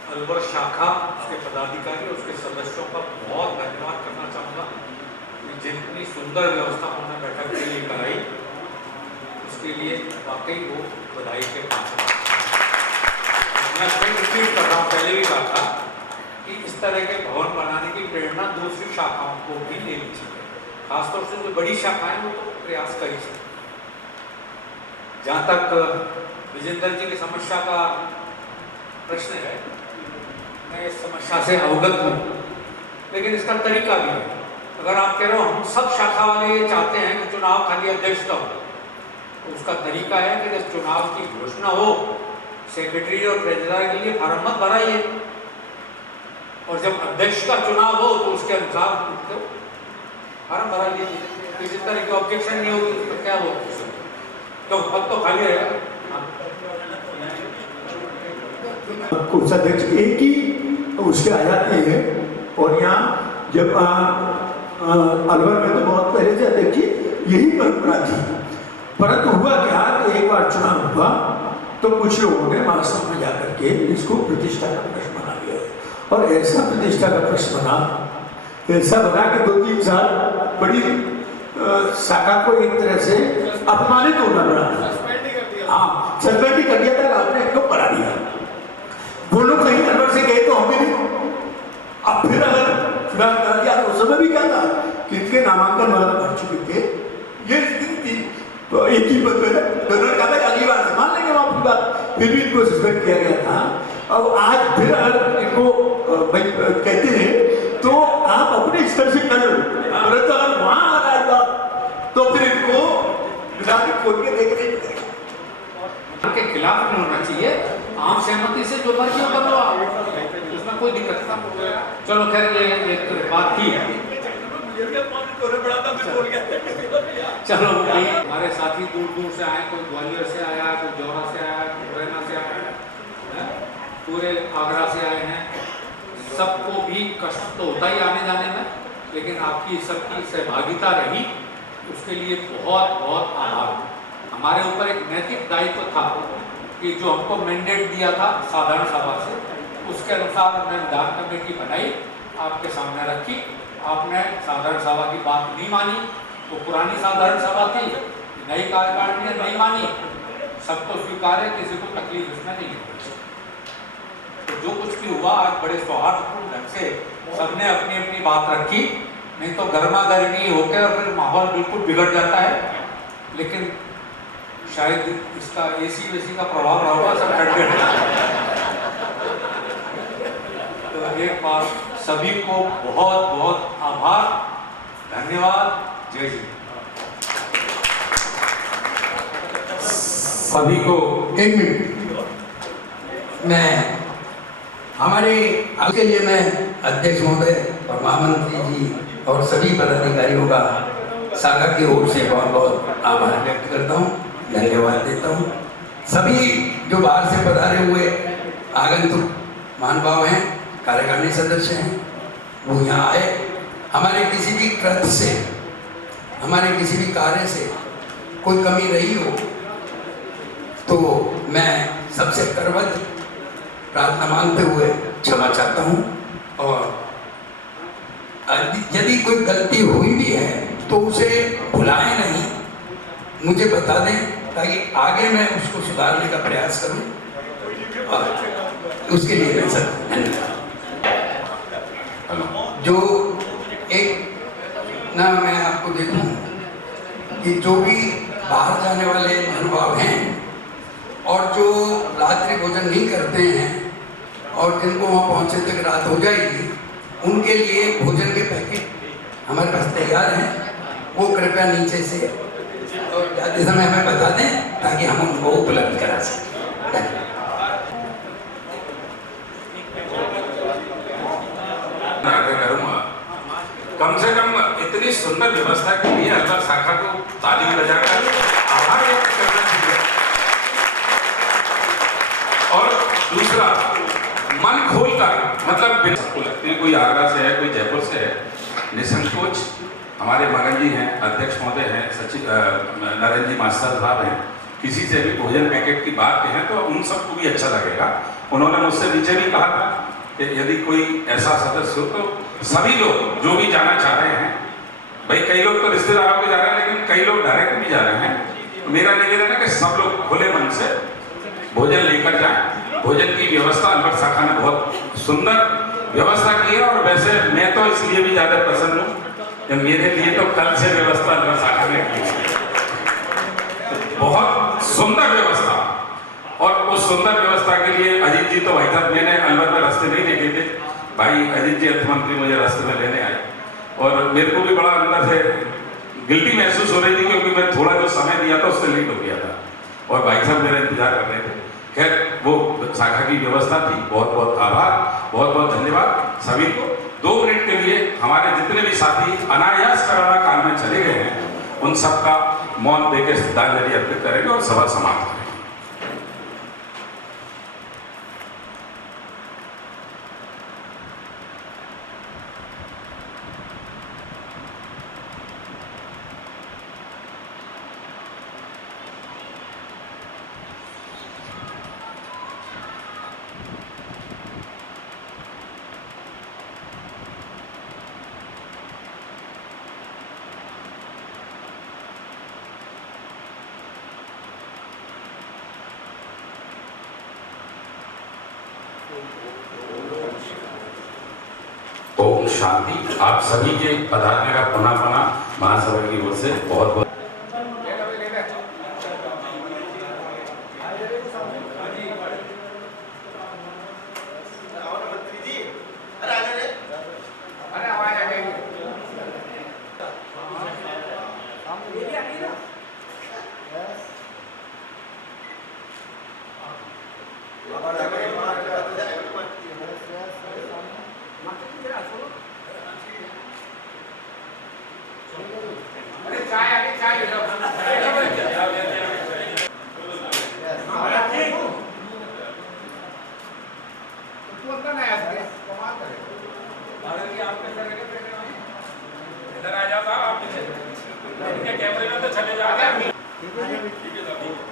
अलवर शाखा के पदाधिकारी और उसके सदस्यों का बहुत धन्यवाद करना चाहूँगा कि जितनी सुंदर व्यवस्था उन्होंने बैठक के लिए कराई, उसके लिए वाकई वो बधाई के पात्र। मैं फिर रिपीट कर रहा हूँ, पहले भी कहा था कि इस तरह के भवन बनाने की प्रेरणा दूसरी शाखाओं को भी लेनी चाहिए। खासतौर से जो बड़ी शाखाएं वो तो प्रयास कर ही सकती। जहाँ तक विजेंद्र जी की समस्या का प्रश्न है, मैं इस समस्या से अवगत हूँ, लेकिन इसका तरीका भी है। अगर आप कह रहे हो हम सब शाखा वाले चाहते हैं कि चुनाव खाली अध्यक्ष का हो, तो उसका तरीका है कि जब चुनाव की घोषणा हो, सेक्रेटरी और ट्रेजरर के लिए फार्म मत भराइए, और जब अध्यक्ष का चुनाव हो तो उसके अनुसार फार्म भरा लीजिए। किसी तरह की ऑब्जेक्शन नहीं होगी, तो क्या हो तो पद तो खाली रहेगा। कोषाध्यक्ष एक ही उसके आ जाते हैं, और यहाँ जब अलवर में तो बहुत पहले से अध्यक्ष यही परंपरा थी। परंतु हुआ क्या कि एक बार चुनाव हुआ तो कुछ लोगों ने महासभा में जाकर के इसको प्रतिष्ठा का प्रश्न बना लिया, और ऐसा प्रतिष्ठा का प्रश्न बना, ऐसा बना कि 2-3 साल बड़ी शाखा को एक तरह से अपमानित होना पड़ा। हाँ, सस्पेंड कर दिया था, आपने इनको पढ़ा दिया। वो लोग कहीं अलवर से गए तो हमें नहीं। अब फिर अगर चुनाव कर दिया तो उस समय भी क्या था कि इनके नामांकन वाला भर चुके थे, ये स्थिति थी। तो एक ही पद पे डोनर कहा था अगली बार से मान लेंगे आपकी बात, फिर भी इनको सस्पेंड किया गया था। अब आज फिर अगर इनको कहते हैं तो आप अपने स्तर से कर लो, परंतु अगर वहां आ रहा है तो फिर इनको खोल के देख रहे के खिलाफ नहीं होना चाहिए। आम सहमति से जो मर्जी कर लो आप, उसमें कोई दिक्कत नहीं। चलो खैर ये एक बात थी। चलो हमारे साथी दूर दूर से आए, कोई ग्वालियर से आया, कोई जौरा से आया, कोई मुरैना से आया, पूरे आगरा से आए हैं। सबको भी कष्ट तो होता ही आने जाने में, लेकिन आपकी सबकी सहभागिता रही, उसके लिए बहुत बहुत आभार। हमारे ऊपर एक नैतिक दायित्व था कि जो हमको मैंडेट दिया था साधारण सभा से, उसके अनुसार हमने विधान कमेटी बनाई, आपके सामने रखी। आपने साधारण सभा की बात नहीं मानी, वो पुरानी साधारण सभा थी, नई कार्यकारिणी ने नहीं मानी। सबको स्वीकार है, किसी को तकलीफ इसमें नहीं है। तो जो कुछ भी हुआ आज बड़े सौहार्दपूर्ण ढंग से सबने अपनी अपनी बात रखी, नहीं तो गर्मा गर्मी होकर और फिर माहौल बिल्कुल बिगड़ जाता है। लेकिन शायद इसका एसी वेसी का प्रभाव रहा होगा, सब ठंडे। तो एक बार सभी को बहुत बहुत आभार, धन्यवाद, जय जी। सभी को 1 मिनट मैं हमारे आपके लिए मैं अध्यक्ष महोदय और महामंत्री जी और सभी पदाधिकारियों का शाखा की ओर से बहुत बहुत आभार व्यक्त करता हूँ, धन्यवाद देता हूँ। सभी जो बाहर से पधारे हुए आगंतुक महानुभाव हैं, कार्यकारिणी सदस्य हैं, वो यहाँ आए। हमारे किसी भी कृत्य से, हमारे किसी भी कार्य से कोई कमी रही हो तो मैं सबसे करवत प्रार्थना मांगते हुए क्षमा चाहता हूँ, और यदि कोई गलती हुई भी है तो उसे भुलाएं नहीं, मुझे बता दें ताकि आगे मैं उसको सुधारने का प्रयास करूं, और उसके लिए मैं सर धन्यवाद। जो एक ना मैं आपको देखूं कि जो भी बाहर जाने वाले महानुभाव हैं और जो रात्रि भोजन नहीं करते हैं और जिनको वहाँ पहुँचे तक रात हो जाएगी, उनके लिए भोजन के पैकेट हमारे पास तैयार हैं। वो कृपया नीचे से और जाते समय हमें बता दें ताकि हम उनको उपलब्ध करा सकें। कम से कम इतनी सुंदर व्यवस्था के लिए अलवर शाखा को ताली बजाकर आभार व्यक्त करना चाहिए। और दूसरा, मन खोलकर, मतलब सबको लगती है कोई आगरा से है, कोई जयपुर से है, निसंकोच हमारे मगन जी हैं, अध्यक्ष महोदय हैं, सचिव नरेंद्र जी मास्टर साहब हैं, किसी से भी भोजन पैकेट की बात कहें तो उन सबको भी अच्छा लगेगा। उन्होंने मुझसे नीचे भी कहा था कि यदि कोई ऐसा सदस्य हो तो सभी लोग जो भी जाना चाह रहे हैं, भाई कई लोग तो रिश्तेदारों के जा रहे हैं लेकिन कई लोग डायरेक्ट भी जा रहे हैं, मेरा निवेदन है कि सब लोग खुले मन से भोजन लेकर जाएं। भोजन की व्यवस्था अलवर शाखा ने बहुत सुंदर व्यवस्था की है और वैसे मैं तो इसलिए भी ज़्यादा प्रसन्न हूँ कि मेरे लिए तो कल से व्यवस्था अलवर शाखा ने की है, बहुत सुंदर व्यवस्था। और उस सुंदर व्यवस्था के लिए अजीत जी तो भाई साहब, मैंने अलवर में रास्ते नहीं देखे थे, भाई अजीत जी अर्थ मंत्री मुझे रास्ते में लेने आए और मेरे को भी बड़ा अंदर से गिल्टी महसूस हो रही थी क्योंकि मैं थोड़ा जो समय दिया था उससे लेट हो गया था और भाई साहब मेरा इंतजार कर रहे थे। खैर वो शाखा की व्यवस्था थी। बहुत बहुत आभार, बहुत बहुत धन्यवाद सभी को। 2 मिनट के लिए हमारे जितने भी साथी अनायास कोरोना काल में चले गए हैं उन सबका मौन देकर श्रद्धांजलि अर्पित करेंगे और सभा समाप्त करेंगे। ओम शांति। आप सभी के पधारने का पुनः महासभा की ओर से बहुत बहुत इधर आ जाओ साहब, आप कैमरे में तो चले जाओ। ठीक है।